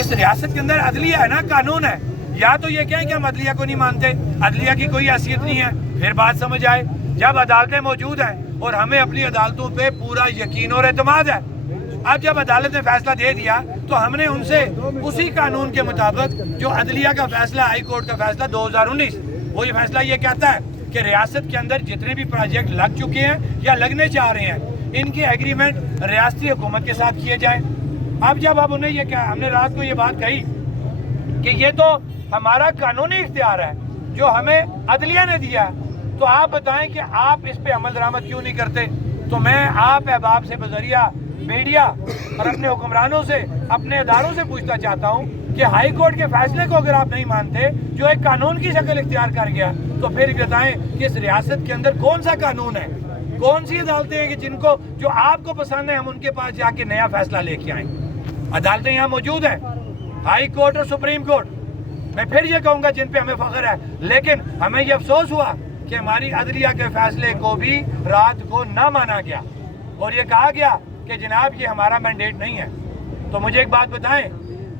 اس ریاست کے اندر عدلیہ ہے نا، قانون ہے. یا تو یہ کہیں کہ ہم عدلیہ کو نہیں مانتے، عدلیہ کی کوئی حیثیت نہیں ہے، پھر بات سمجھ آئے. جب عدالتیں موجود ہیں اور ہمیں اپنی عدالتوں پہ پورا یقین اور اعتماد ہے، اب جب عدالت نے فیصلہ دے دیا تو ہم نے ان سے اسی قانون کے مطابق جو عدلیہ کا فیصلہ، ہائی کورٹ کا فیصلہ 2019، وہ یہ فیصلہ یہ کہتا ہے کہ ریاست کے اندر جتنے بھی پروجیکٹ لگ چکے ہیں یا لگنے چاہ رہے ہیں، ان کے ایگریمنٹ ریاستی حکومت کے ساتھ کیے جائیں. اب جب انہیں یہ کہا، ہم نے رات کو یہ بات کہی کہ یہ تو ہمارا قانونی اختیار ہے جو ہمیں عدلیہ نے دیا ہے، تو آپ بتائیں کہ آپ اس پہ عمل درآمد کیوں نہیں کرتے. تو میں آپ احباب سے بذریعہ میڈیا اور اپنے حکمرانوں سے، اپنے اداروں سے پوچھنا چاہتا ہوں کہ ہائی کورٹ کے فیصلے کو اگر آپ نہیں مانتے جو ایک قانون کی شکل اختیار کر گیا، تو پھر بتائیں کہ اس ریاست کے اندر کون سا قانون ہے، کون سی عدالتیں ہیں کہ جن کو جو آپ کو پسند ہے ہم ان کے پاس جا کے نیا فیصلہ لے کے آئیں. عدالتیں یہاں موجود ہیں، ہائی کورٹ اور سپریم کورٹ. میں پھر یہ کہوں گا جن پہ ہمیں فخر ہے، لیکن ہمیں یہ افسوس ہوا کہ ہماری عدلیہ کے فیصلے کو بھی رات کو نہ مانا گیا اور یہ کہا گیا کہ جناب یہ ہمارا مینڈیٹ نہیں ہے. تو مجھے ایک بات بتائیں،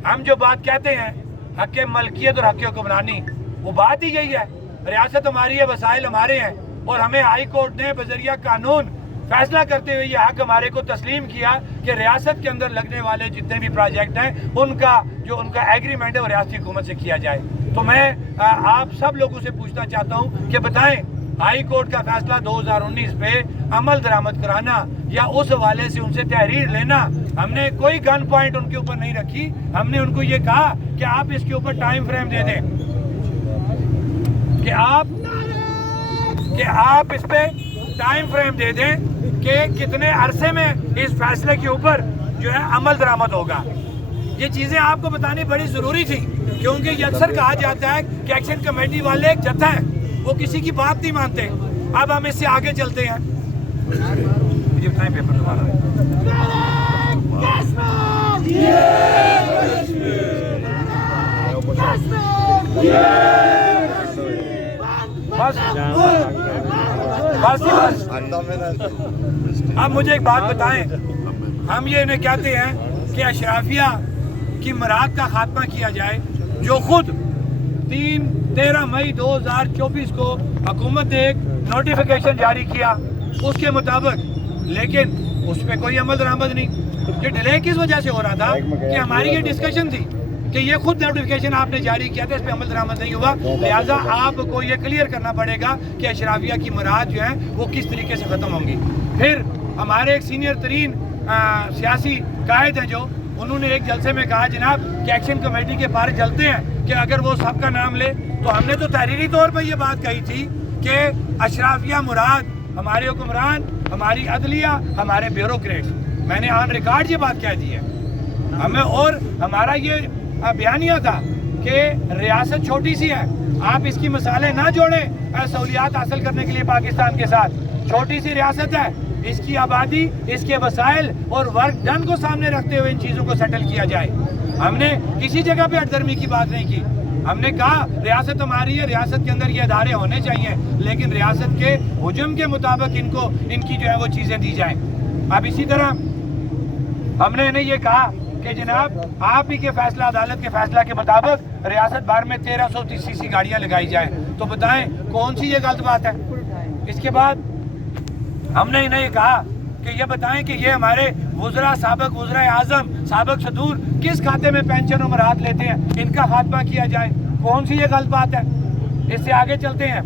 ہم جو بات کہتے ہیں حق ملکیت اور حق حکمرانی، وہ بات ہی یہی ہے. ریاست ہماری ہے، وسائل ہمارے ہیں، اور ہمیں ہائی کورٹ نے بذریعہ قانون فیصلہ کرتے ہوئے یہ حق ہمارے کو تسلیم کیا کہ ریاست کے اندر لگنے والے جتنے بھی پروجیکٹ ہیں ان کا ایگریمنٹ ہے وہ ریاستی حکومت سے کیا جائے. تو میں آپ سب لوگوں سے پوچھنا چاہتا ہوں کہ بتائیں ہائی کورٹ کا فیصلہ 2019 پہ عمل درآمد کرانا یا اس حوالے سے ان سے تحریر لینا، ہم نے کوئی گن پوائنٹ ان کے اوپر نہیں رکھی. ہم نے ان کو یہ کہا کہ آپ اس کے اوپر ٹائم فریم دے دیں، کہ آپ اس پہ ٹائم فریم دے دیں کہ کتنے عرصے میں اس فیصلے کے اوپر جو ہے عمل درآمد ہوگا. یہ چیزیں آپ کو بتانی بڑی ضروری تھی، کیونکہ یہ اکثر کہا جاتا ہے کہ ایکشن کمیٹی والے ایک جتھا ہے، وہ کسی کی بات نہیں مانتے. اب ہم اس سے آگے چلتے ہیں. مجھے بتائیں پیپر دوبارہ. بس اب مجھے ایک بات بتائیں، ہم یہ انہیں کہتے ہیں کہ اشرافیہ کی مراد کا خاتمہ کیا جائے، جو خود 13 مئی 2024 کو حکومت نے ایک نوٹیفیکیشن جاری کیا اس کے مطابق، لیکن اس پہ کوئی عمل درآمد نہیں. یہ ڈیلے کس وجہ سے ہو رہا تھا کہ ہماری یہ ڈسکشن تھی کہ یہ خود نوٹیفیکیشن آپ نے جاری کیا تھا، اس پہ عمل درآمد نہیں ہوا، لہٰذا آپ کو یہ کلیئر کرنا پڑے گا کہ اشرافیہ کی مراد جو ہے وہ کس طریقے سے ختم ہوں گی. پھر ہمارے ایک سینئر ترین سیاسی قائد ہیں جو انہوں نے ایک جلسے میں کہا جناب کہ ایکشن کمیٹی کے پار چلتے ہیں کہ اگر وہ سب کا نام لے، تو ہم نے تو تحریری طور پر یہ بات کہی تھی کہ اشرافیہ مراد ہمارے حکمران، ہماری عدلیہ، ہمارے بیوروکریٹ. میں نے آن ریکارڈ یہ بات کہہ دی ہے ہمیں، اور ہمارا یہ بیانیہ تھا کہ ریاست چھوٹی سی ہے، آپ اس کی مثالیں نہ جوڑیں سہولیات حاصل کرنے کے لیے پاکستان کے ساتھ. چھوٹی سی ریاست ہے، اس کی آبادی، اس کے وسائل اور ورک ڈن کو سامنے رکھتے ہوئے ان چیزوں کو سیٹل کیا جائے. ہم نے کسی جگہ پہ ہٹ درمی کی بات نہیں کی. ہم نے کہا ریاست ہماری ہے، ریاست کے اندر یہ ادارے ہونے چاہیے، لیکن ریاست کے حجم کے مطابق ان کی جو ہے وہ چیزیں دی جائیں. اب اسی طرح ہم نے انہیں یہ کہا کہ جناب آپ ہی کے فیصلہ، عدالت کے فیصلہ کے مطابق ریاست بھر میں 1330 cc گاڑیاں لگائی جائیں. تو بتائیں کون سی یہ غلط بات ہے؟ اس کے بعد ہم نے انہیں یہ کہا کہ یہ بتائیں کہ یہ ہمارے وزراء، سابق وزراء اعظم، سابق صدور کس کھاتے میں پینشن و مراحت لیتے ہیں، ان کا خاتمہ کیا جائے. کون سی یہ غلط بات ہے؟ اس سے آگے چلتے ہیں.